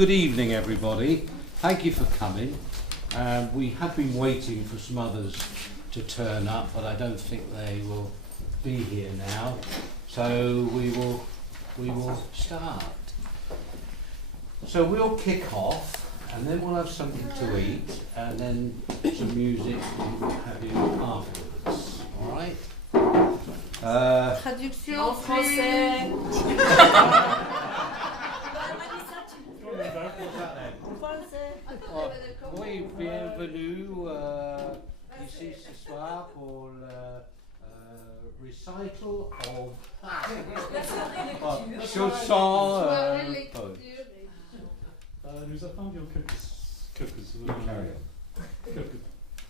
Good evening, everybody. Thank you for coming. We have been waiting for some others to turn up, but I don't think they will be here now. So we will start. So we'll kick off, and then we'll have something to eat, and then some music and what have you afterwards. All right? Traduction en français. Oui, bienvenue ici ce soir pour le recital of chansons. Nous attendions quelques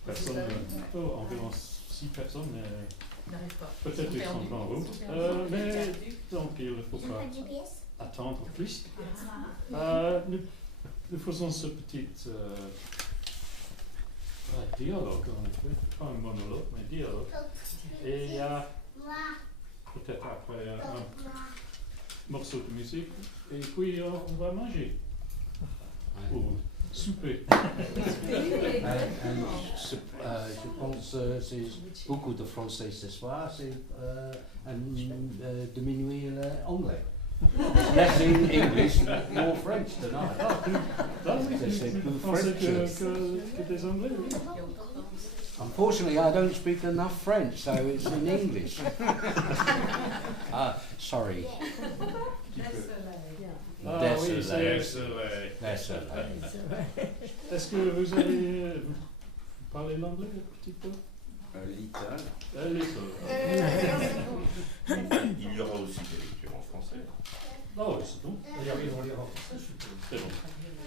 personnes, environ 6 personnes, peut-être qu'ils sont en route, mais donc il ne faut pas attendre plus. Nous faisons ce petit dialogue, en effet, pas un monologue, mais dialogue. Et peut-être après un morceau de musique, et puis on va manger. Ou souper. Je pense que c'est beaucoup de français ce soir, c'est diminuer l'anglais. Less in English, more French tonight. C'est plus French. Que des Anglais, oui. Unfortunately, I don't speak enough French, so it's in English. Sorry. Désolé. Est-ce que vous parlez l'anglais un petit peu? A little. A little. Il y aura aussi des lectures en français. Oh, c'est bon. C'est bon.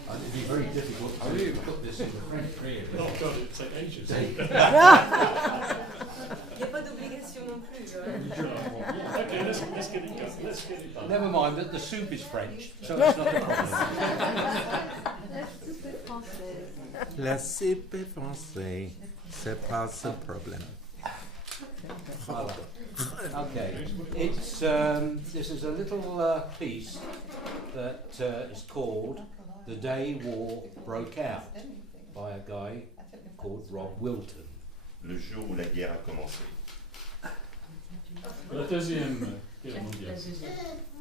It'd be very difficult to put this in the French, really. Oh God, it'd take ages. Il n'y a pas d'obligation non plus. Okay, let's get it done. Let's get it done. Never mind that the soup is French, so it's not a problem. La soupe est française, c'est pas ce problème. Okay, it's this is a little piece that is called "The Day War Broke Out" by a guy called Rob Wilton. Le jour où la guerre a commencé. La deuxième guerre mondiale.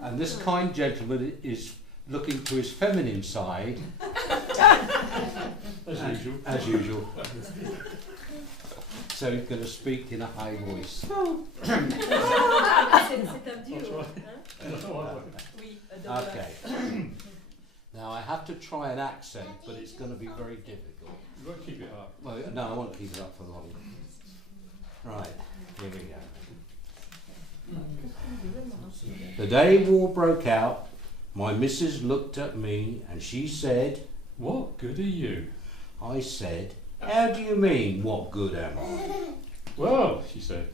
And this kind gentleman is looking to his feminine side, as usual. So he's going to speak in a high voice. C'est un duo. Okay. Now I have to try an accent, but it's going to be very difficult. You won't keep it up. Well, no, I won't keep it up for long. Right, here we go. The day war broke out, my missus looked at me and she said, What good are you? I said, how do you mean, what good am I? Well, she said,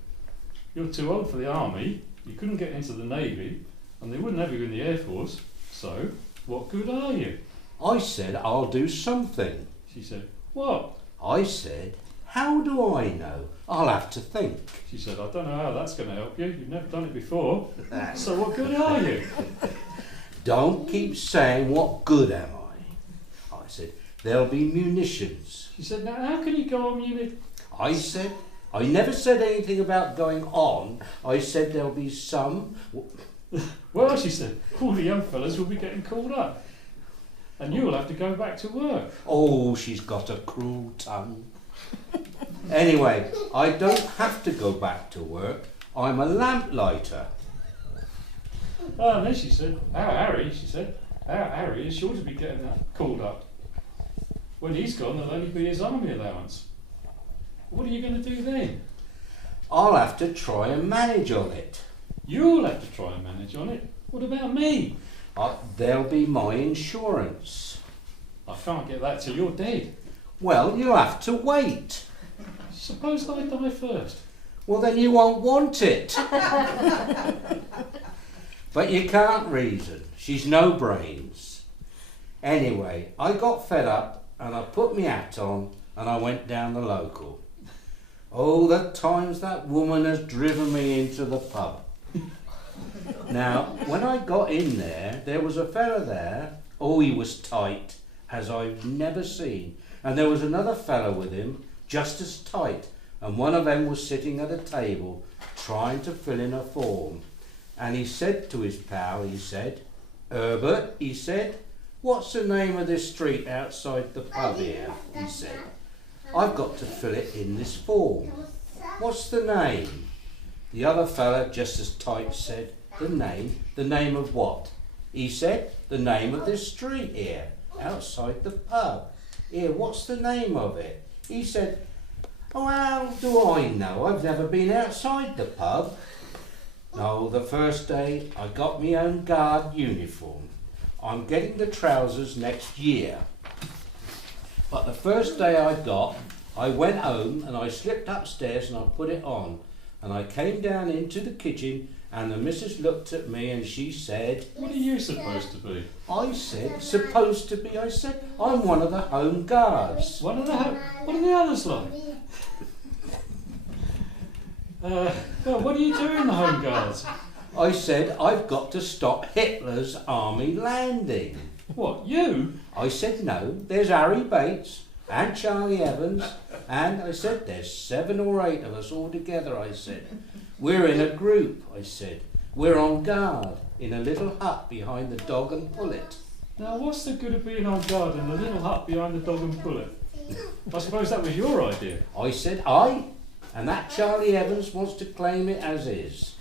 you're too old for the army, you couldn't get into the navy, and they wouldn't have you in the air force, so what good are you? I said, I'll do something. She said, what? I said, how do I know? I'll have to think. She said, I don't know how that's going to help you, you've never done it before, so what good are you? Don't keep saying, what good am I? I said, there'll be munitions. She said, now how can you go on unit? I said, I never said anything about going on. I said there'll be some. Well, she said, all the young fellas will be getting called up. And you'll have to go back to work. Oh, she's got a cruel tongue. Anyway, I don't have to go back to work. I'm a lamplighter. And then she said, our Harry is sure to be getting called up. When he's gone, there'll only be his army allowance. What are you going to do then? I'll have to try and manage on it. You'll have to try and manage on it. What about me? There'll be my insurance. I can't get that till you're dead. Well, you'll have to wait. Suppose I die first. Well, then you won't want it. But you can't reason. She's no brains. Anyway, I got fed up and I put my hat on and I went down the local. Oh, the times that woman has driven me into the pub. Now, when I got in there, there was a fella there Oh, he was tight as I've never seen. And there was another fellow with him, just as tight, and one of them was sitting at a table trying to fill in a form. And he said to his pal, he said, "Herbert," he said, "what's the name of this street outside the pub here?" he said. "I've got to fill it in this form. What's the name?" The other fella, just as tight, said, "The name of what?" He said, "The name of this street here, outside the pub. Here, what's the name of it?" He said, "Oh, how do I know? I've never been outside the pub." No, the first day I got my own guard uniform. I'm getting the trousers next year. But the first day I went home and I slipped upstairs and I put it on. And I came down into the kitchen and the missus looked at me and she said, What are you supposed to be? I said, supposed to be, I said, I'm one of the home guards. What are the others like? Well, what do you do in the Home Guards? I said, I've got to stop Hitler's army landing. What, you? I said, no, there's Harry Bates and Charlie Evans, and I said, there's 7 or 8 of us all together, I said. We're in a group, I said. We're on guard in a little hut behind the Dog and Pullet. Now, what's the good of being on guard in a little hut behind the Dog and Pullet? I suppose that was your idea. I said, aye, and that Charlie Evans wants to claim it as is.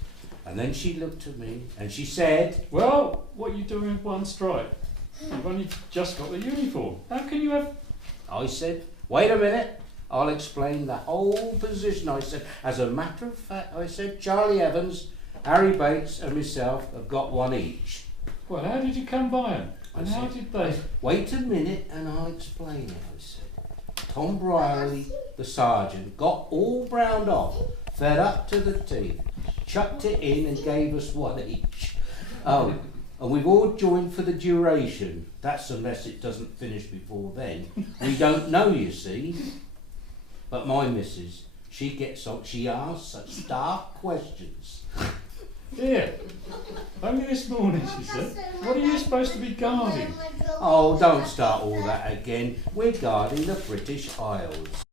And then she looked at me and she said, Well, what are you doing with one stripe? You've only just got the uniform. How can you have... I said, wait a minute, I'll explain the whole position. I said, as a matter of fact, I said, Charlie Evans, Harry Bates and myself have got one each. Well, how did you come by them? And I how said, did they... Wait a minute and I'll explain it, I said. Tom Briley, the sergeant, got all browned off, fed up to the teeth, chucked it in and gave us one each. Oh, and we've all joined for the duration. That's unless it doesn't finish before then. We don't know, you see. But my missus, she gets on, she asks such dark questions. Here, only this morning, she said. What are you supposed to be guarding? Oh, don't start all that again. We're guarding the British Isles.